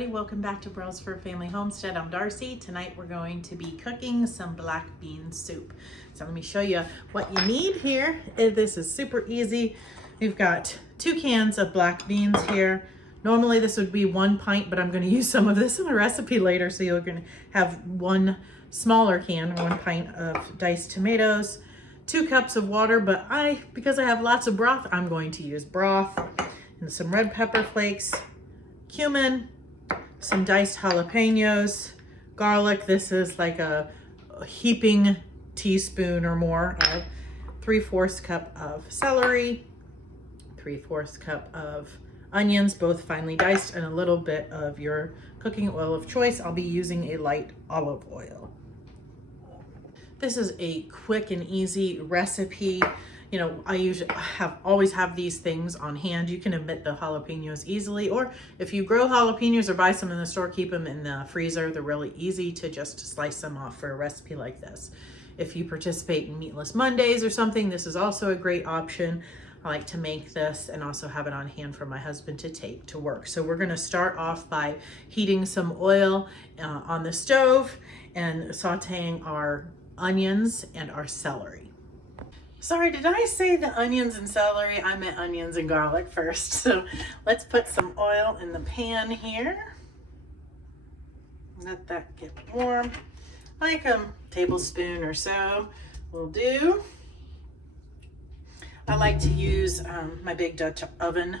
everybody, welcome back to Brelsford Family Homestead. I'm Darcy. Tonight we're going to be cooking some black bean soup. So let me show you what you need here. This is super easy. We've got 2 cans of black beans here. Normally this would be 1 pint, but I'm going to use some of this in a recipe later. So you're going to have 1 smaller can, 1 pint of diced tomatoes, 2 cups of water, but because I have lots of broth, I'm going to use broth, and some red pepper flakes, cumin, some diced jalapenos, garlic. This is like a heaping teaspoon or more of 3/4 cup of celery, 3/4 cup of onions, both finely diced, and a little bit of your cooking oil of choice. I'll be using a light olive oil. This is a quick and easy recipe. You know, I always have these things on hand. You can omit the jalapenos easily, or if you grow jalapenos or buy some in the store, keep them in the freezer. They're really easy to just slice them off for a recipe like this. If you participate in Meatless Mondays or something, this is also a great option. I like to make this and also have it on hand for my husband to take to work. So we're gonna start off by heating some oil on the stove and sauteing our onions and our celery. Sorry, did I say the onions and celery? I meant onions and garlic first. So let's put some oil in the pan here. Let that get warm. Like a tablespoon or so will do. I like to use my big Dutch oven. Let me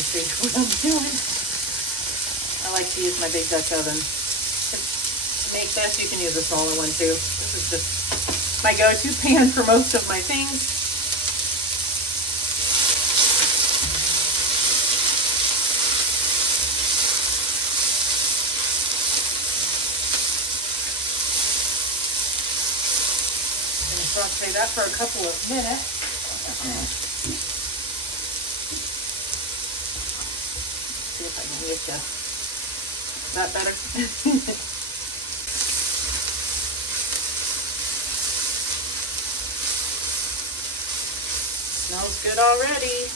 see what I'm doing. I like to use my big Dutch oven. To make this, you can use a smaller one too. This is just my go-to pan for most of my things. I'm going to saute that for a couple of minutes. See if I can get you. Is that better? Smells good already.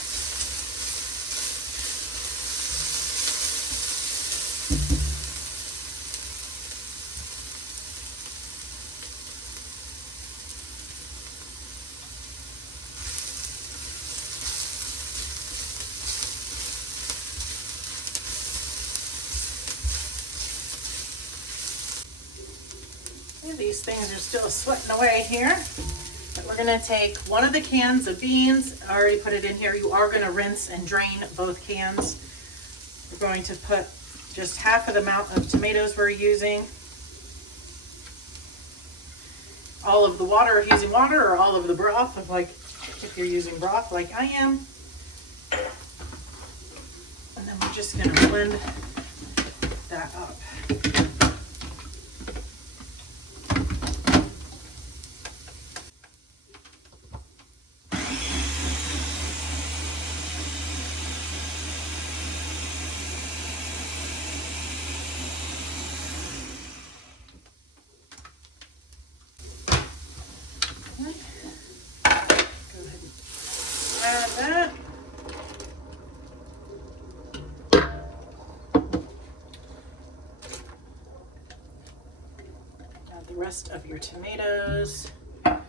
And these things are still sweating away here. But we're gonna take one of the cans of beans. I already put it in here. You are gonna rinse and drain both cans. We're going to put just half of the amount of tomatoes we're using. All of the water, if using water, or all of the broth, if you're using broth like I am. And then we're just gonna blend that up. Add that. Add the rest of your tomatoes. And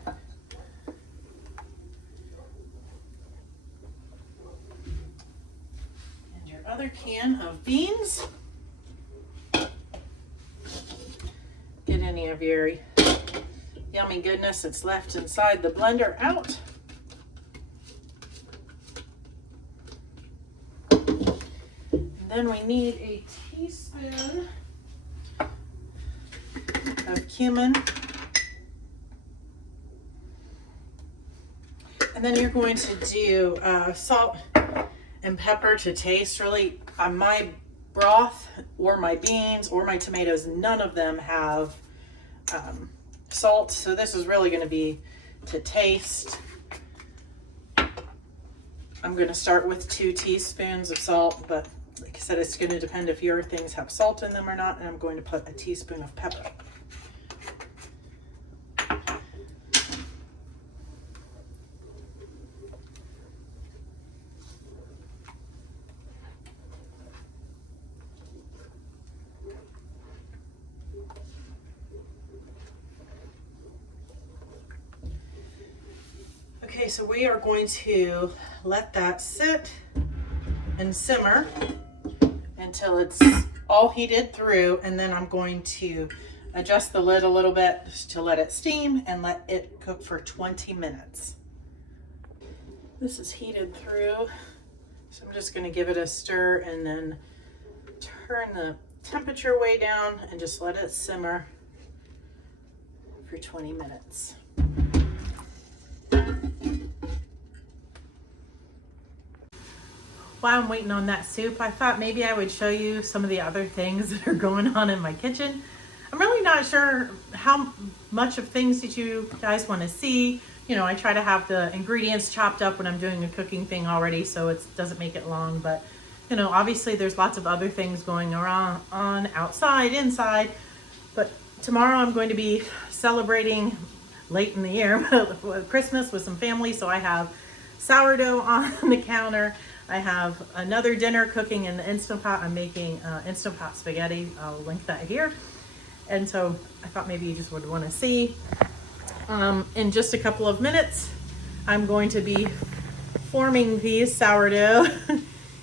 your other can of beans. Get any of your yummy goodness that's left inside the blender out. Then we need a teaspoon of cumin. And then you're going to do salt and pepper to taste. Really, my broth or my beans or my tomatoes, none of them have salt. So this is really going to be to taste. I'm going to start with 2 teaspoons of salt, but like I said, it's going to depend if your things have salt in them or not, and I'm going to put a teaspoon of pepper. so we are going to let that sit and simmer until it's all heated through, and then I'm going to adjust the lid a little bit to let it steam and let it cook for 20 minutes. This is heated through, so I'm just going to give it a stir and then turn the temperature way down and just let it simmer for 20 minutes. While I'm waiting on that soup, I thought maybe I would show you some of the other things that are going on in my kitchen. I'm really not sure how much of things that you guys want to see. You know, I try to have the ingredients chopped up when I'm doing a cooking thing already, so it doesn't make it long. But, you know, obviously there's lots of other things going on outside, inside. But tomorrow I'm going to be celebrating late in the year Christmas with some family. So I have sourdough on the counter. I have another dinner cooking in the Instant Pot. I'm making Instant Pot spaghetti. I'll link that here. And so I thought maybe you just would want to see. In just a couple of minutes, I'm going to be forming these sourdough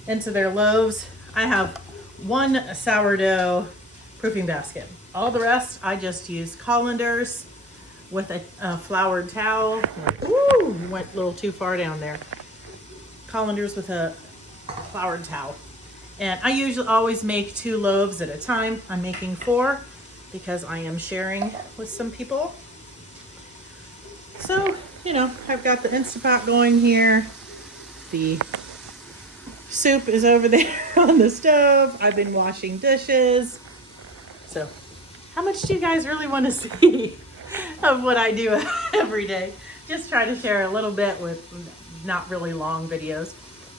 into their loaves. I have one sourdough proofing basket. All the rest, I just use colanders with a floured towel. Ooh, went a little too far down there. Colanders with a floured towel. And I usually always make 2 loaves at a time. I'm making 4 because I am sharing with some people. So, you know, I've got the Instant Pot going here. The soup is over there on the stove. I've been washing dishes. So, how much do you guys really want to see of what I do every day? Just try to share a little bit with not really long videos.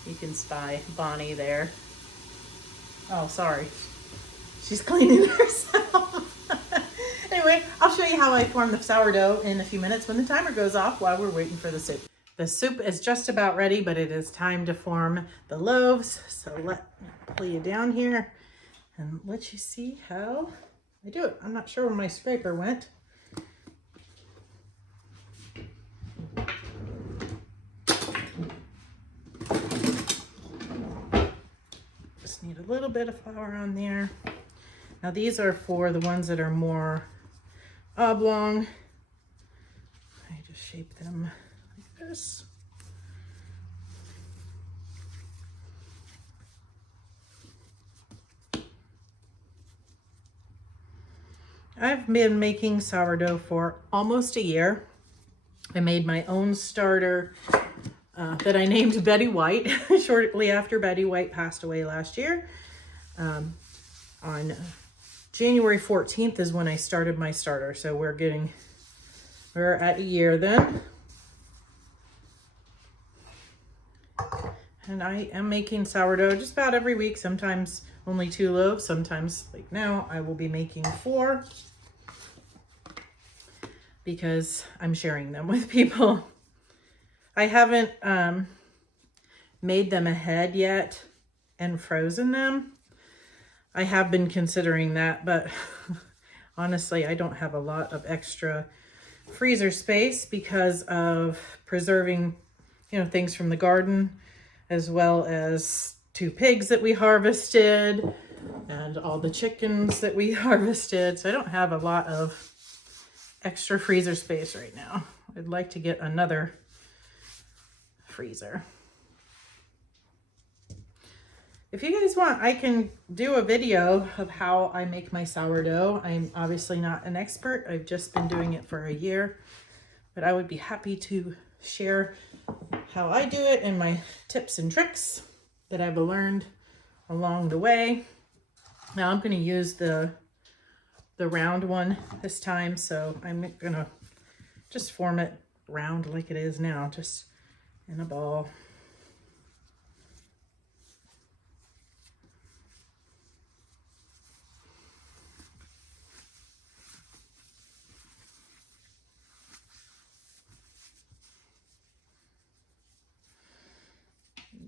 You can spy Bonnie there. Oh, sorry. She's cleaning herself. Anyway, I'll show you how I form the sourdough in a few minutes when the timer goes off while we're waiting for the soup. The soup is just about ready, but it is time to form the loaves. So let me pull you down here and let you see how I do it. I'm not sure where my scraper went. Just need a little bit of flour on there. Now these are for the ones that are more oblong. I just shape them like this. I've been making sourdough for almost a year. I made my own starter that I named Betty White shortly after Betty White passed away last year. On January 14th is when I started my starter. So we're at a year then. And I am making sourdough just about every week, sometimes only 2 loaves, sometimes like now I will be making 4 because I'm sharing them with people. I haven't made them ahead yet and frozen them. I have been considering that, but honestly, I don't have a lot of extra freezer space because of preserving, you know, things from the garden, as well as 2 pigs that we harvested and all the chickens that we harvested. So I don't have a lot of extra freezer space right now. I'd like to get another freezer. If you guys want, I can do a video of how I make my sourdough. I'm obviously not an expert. I've just been doing it for a year, but I would be happy to share how I do it and my tips and tricks that I've learned along the way. Now I'm going to use the round one this time, so I'm going to just form it round like it is now, just in a ball.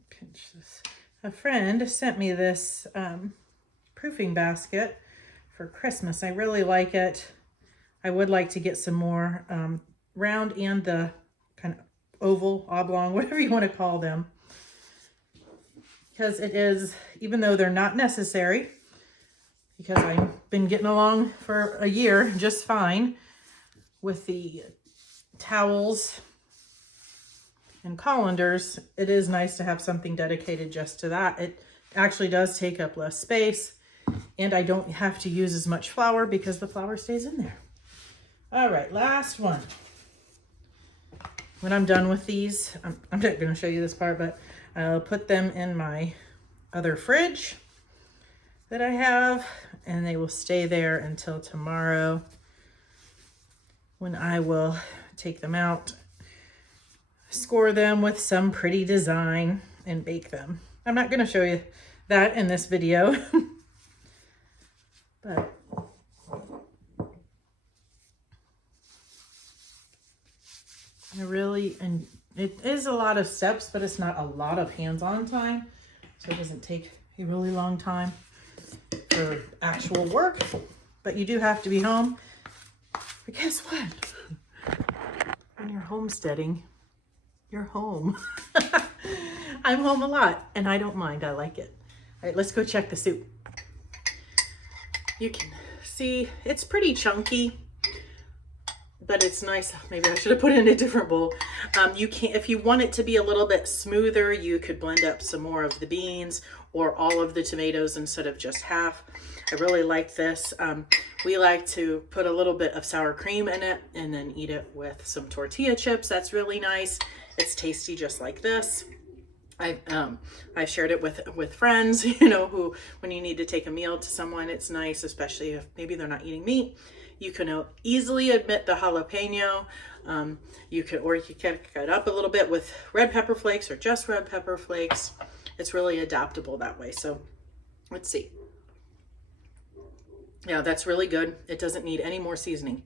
Pinch this. A friend sent me this proofing basket for Christmas. I really like it. I would like to get some more round and the kind of oval, oblong, whatever you want to call them. Because it is, even though they're not necessary, because I've been getting along for a year just fine with the towels and colanders, it is nice to have something dedicated just to that. It actually does take up less space, and I don't have to use as much flour because the flour stays in there. All right, last one. When I'm done with these, I'm not going to show you this part, but I'll put them in my other fridge that I have, and they will stay there until tomorrow, when I will take them out, score them with some pretty design, and bake them. I'm not going to show you that in this video, but and it is a lot of steps, but it's not a lot of hands-on time, so it doesn't take a really long time for actual work, but you do have to be home. But guess what? When you're homesteading, you're home. I'm home a lot, and I don't mind. I like it. All right, let's go check the soup. You can see it's pretty chunky, but it's nice. Maybe I should have put it in a different bowl. You can, if you want it to be a little bit smoother, you could blend up some more of the beans or all of the tomatoes instead of just half. I really like this. We like to put a little bit of sour cream in it and then eat it with some tortilla chips. That's really nice. It's tasty just like this. I've shared it with friends, you know, who, when you need to take a meal to someone, it's nice, especially if maybe they're not eating meat. You can easily omit the jalapeno. You can cut up a little bit with red pepper flakes or just red pepper flakes. It's really adaptable that way. So let's see. Yeah, that's really good. It doesn't need any more seasoning.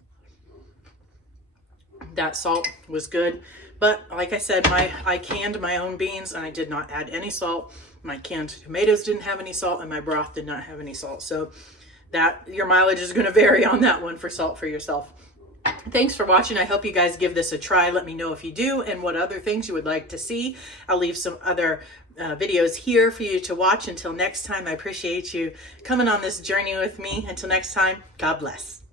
That salt was good. But like I said, I canned my own beans and I did not add any salt. My canned tomatoes didn't have any salt and my broth did not have any salt. So that your mileage is going to vary on that one for salt for yourself. Thanks for watching. I hope you guys give this a try. Let me know if you do and what other things you would like to see. I'll leave some other videos here for you to watch. Until next time, I appreciate you coming on this journey with me. Until next time, God bless.